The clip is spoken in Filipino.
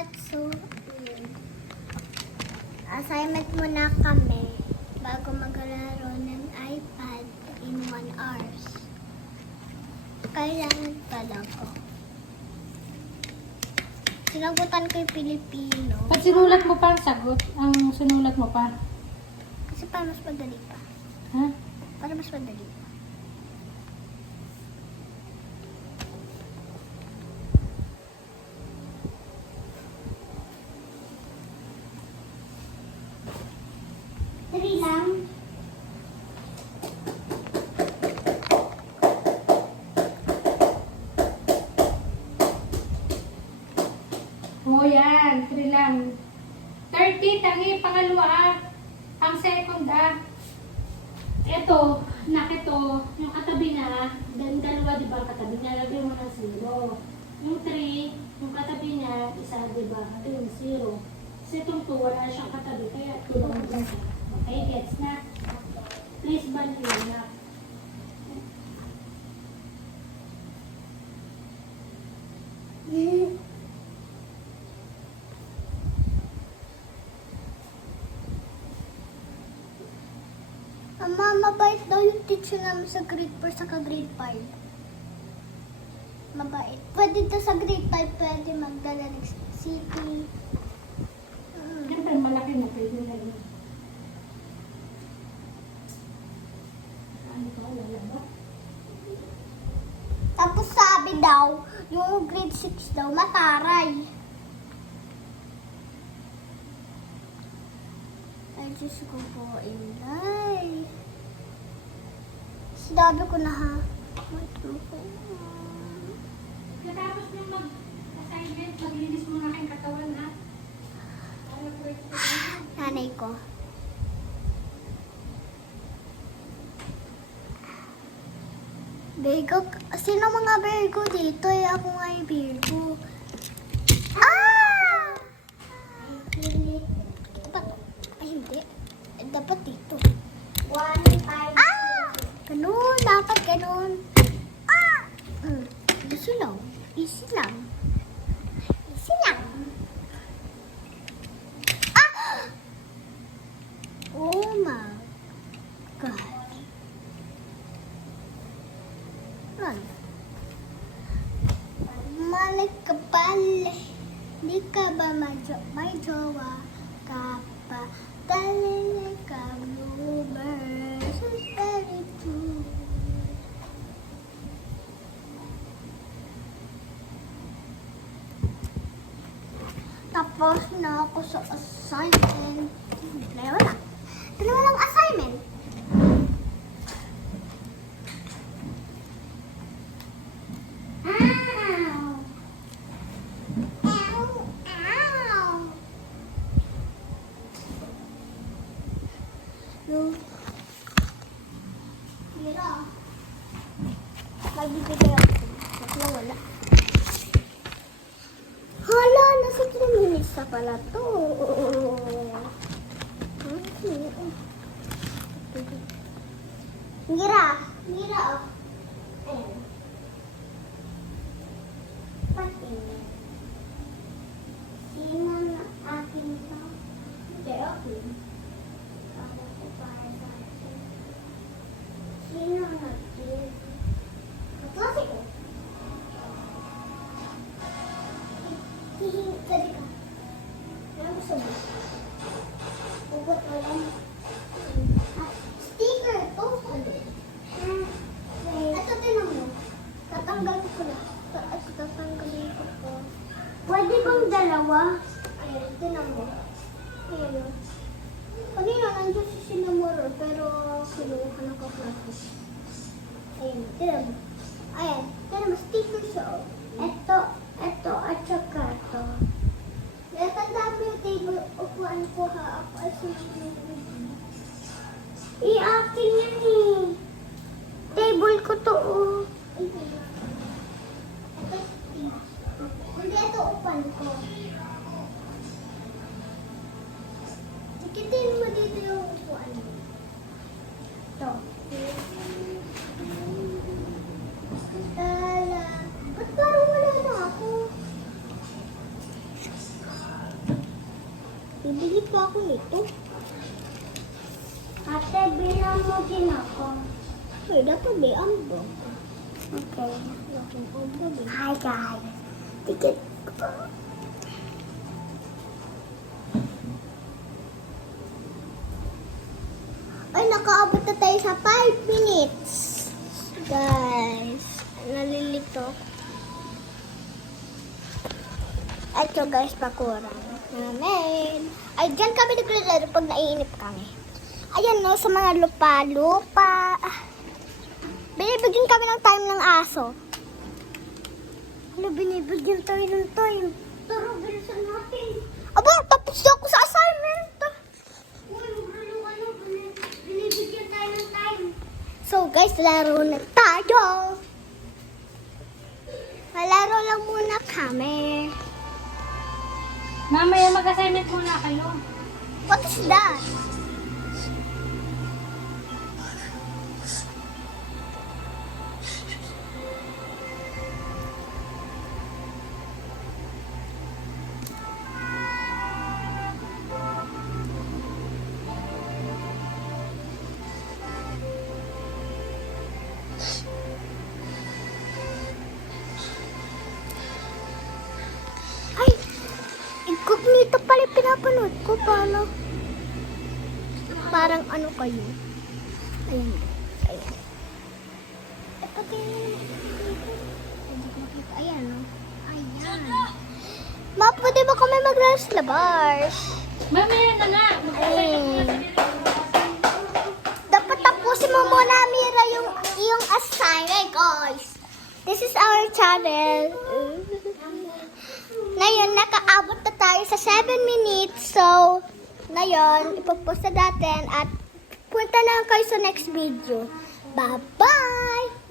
So, yun. Assignment muna kami bago maglaro ng iPad in 1 hours. Kailangan talaga. Sinagutan ko yung Pilipino. Pag sinulat mo pa ang sagot, ang sinulat mo pa. Kasi para mas madali pa. Ha? Para mas madali pa. Dali lang. O yan, 3 lang. 30, tangi, pangalawa. Ang second Ito, nakito, yung katabi na, dalawa, di ba, katabi niya, lagyan mo ng 0. Yung 3, yung katabi niya, isa, di ba, ito yung 0. Kasi itong 2, wala siyang katabi, kaya 2 lang din siya. Okay, gets na? Please, balik na. Ama, mabait daw yung teacher namin sa grade 4 saka grade 5. Mabait. Pwede to sa grade 5, pwede magdala ng CP. Siyempre, malaki na pwede na yun. Ano ka, wala ba? Tapos sabi daw, yung grade 6 daw, mataray. Ay, Diyos ko po, Inday. Sinabi ko na ha. Katapos nung mag-assignment, maglinis mo na kayong katawan, ha? Nanay ko. Virgo? Sino mga Virgo dito? Ako nga yung Virgo. Ah! Dapat, ay hindi. Dapat dito. 1, 5, ah! Ganun, dapat ganun. Ah! Easy lang. Easy lang. Easy lang. Ah! Oh my God. Run. Malik ka pala. Di ka ba may jowa ka pa? Dali ka bluebird. So very true. Tapos na ako sa assignment. Dalawa lang. Dalawa lang assignment. Ow! Ow! Ow! Yung... Mira. Magbibigay ako. Bakla wala. Hala, nasa 3 minutes na pala to. Mira. Mira. Ayan. Pati. Sino na akin ito? Hindi, okay. Para ko para sa akin. Sino nag-give? Kaklase ko. Hihingi ka di ka. Ano gusto mo? Ugot mo lang. Sticker to. Ito tinan mo. Tatanggal ko na. Tatanggalin ko po. Pwede bang dalawa? Ayan, tinan mo. Ayan o. Kanina nandiyan si Sinamoro pero kinuha ng kaklase. Ayan, tinan mo. Ayan, tinan mo. Sticker siya o. Ito, at saka ito. Natandaan mo yung table. Upuan ko ha. Ako ay susunod. I-akin yan eh. Table ko to oh. Ito, hindi ito upan ko. Sikitin mo dito yung upuan mo. Ito. Ba't parang wala na ako? Bibili pa ako nito. Ate, bilang mo din ako. Ay, dapat bilang ba? Okay. Hi guys. Ticket. Ay, nakaabot na tayo sa 5 minutes. Guys, nalilito. Ito guys, pakurang namin. Ay, dyan kami naglalaro pag naiinip kami. Ayan no, sa mga lupa-lupa. Binibigyan kami ng time ng aso. Ano, binibigyan tayo ng time? Tara, bilisan natin. Aba, tapos na ako sa assignment. Uy, maglaro ka na. Binibigyan tayo ng time. So guys, laro na tayo. Malaro lang muna kami. Mamaya mag-assignment muna kayo. What is that? Ay! Incognito pala yung pinapanood ko. Parang ano kayo. Ayan. Ayan. Ito din. Ayan. Ayan. Ma, pwede ba kami mag-labars? Mamaya na nga. Mag-assignment muna sa Dapat tapusin mo muna, Mira, yung assignment, guys. This is our channel. Ngayon, nakaabot na tayo sa 7 minutes. So, ngayon, ipopost na natin at punta na kayo sa next video. Bye-bye!